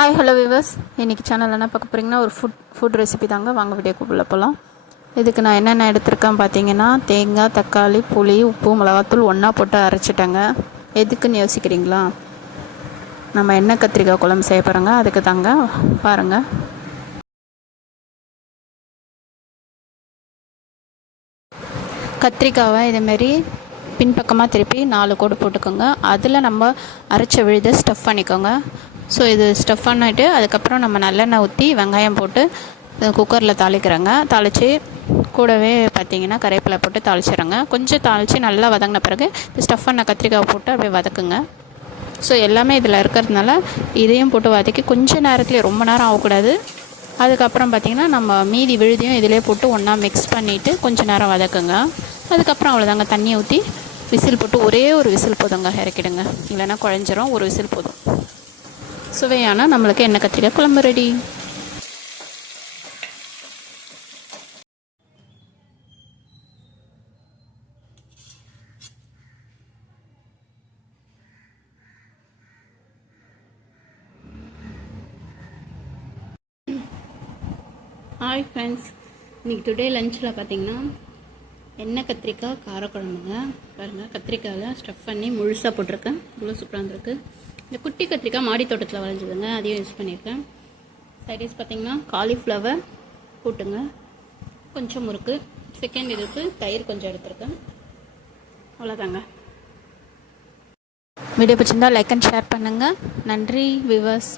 Hi hello viewers, இன்றைக்கி channel என்ன பார்க்க போகிறீங்கன்னா ஒரு ஃபுட் ரெசிபி தாங்க. வாங்க வீடியோக்குள்ளே போகலாம். இதுக்கு நான் என்னென்ன எடுத்திருக்கேன் பார்த்தீங்கன்னா, தேங்காய், தக்காளி, புளி, உப்பு, மிளகாத்தூள் ஒன்றா போட்டு அரைச்சிட்டேங்க. எதுக்குன்னு யோசிக்கிறீங்களா? நம்ம எண்ணெய் கத்திரிக்காய் குழம்பு செய்ய போகிறோங்க, அதுக்கு தாங்க. பாருங்கள். கத்திரிக்காவை இதேமாரி பின்பக்கமாக திருப்பி 4 கோடு போட்டுக்கோங்க. அதில் நம்ம அரைச்ச விழுதை ஸ்டஃப் பண்ணிக்கோங்க. ஸோ இது ஸ்டஃப் பண்ணிவிட்டு அதுக்கப்புறம் நம்ம நல்லெண்ணெய் ஊற்றி வெங்காயம் போட்டு குக்கரில் தாளிக்கிறோங்க. தாளித்து கூடவே பார்த்திங்கன்னா கறிவேப்பிலை போட்டு தாளிச்சிடுறோங்க. கொஞ்சம் தாளித்து நல்லா வதங்கின பிறகு ஸ்டஃப் பண்ண கத்திரிக்காய் போட்டு அப்படியே வதக்குங்க. ஸோ எல்லாமே இதில் இருக்கிறதுனால இதையும் போட்டு வதக்கி கொஞ்சம் நேரத்துலேயே, ரொம்ப நேரம் ஆகக்கூடாது. அதுக்கப்புறம் பார்த்திங்கன்னா நம்ம மீதி விழுதியும் இதிலே போட்டு ஒன்றா மிக்ஸ் பண்ணிவிட்டு கொஞ்சம் நேரம் வதக்குங்க. அதுக்கப்புறம் அவ்வளோதாங்க, தண்ணியை ஊற்றி விசில் போட்டு ஒரே ஒரு விசில் போதுங்க, இறக்கிடுங்க. இல்லைன்னா குழஞ்சிரும். ஒரு விசில் போதும். சுவையான நம்மளுக்கு எண்ணெய் கத்திரிக்காய் குழம்பு ரெடி. ஹாய் ஃப்ரெண்ட்ஸ், இன்றைக்கி டுடே லஞ்சில் பார்த்திங்கன்னா எண்ணெய் கத்திரிக்காய் காரக்குழம்புங்க. பாருங்கள், கத்திரிக்காயில் ஸ்டஃப் பண்ணி முழுசாக போட்டிருக்கேன். இவ்வளோ சூப்பராக இருந்திருக்கு. இந்த குட்டி கத்திரிக்காய் மாடி தோட்டத்தில் வளைஞ்சதுங்க, அதையும் யூஸ் பண்ணியிருக்கேன். சைடிஸ் பார்த்திங்கன்னா காலிஃப்ளவர் கூட்டுங்க, கொஞ்சம் முறுக்கு, செகண்ட் இதுக்கு தயிர் கொஞ்சம் எடுத்துருக்கேன். அவ்வளோதாங்க. வீடியோ பிடிச்சிருந்தால் லைக் அண்ட் ஷேர் பண்ணுங்கள். நன்றி வியூவர்ஸ்.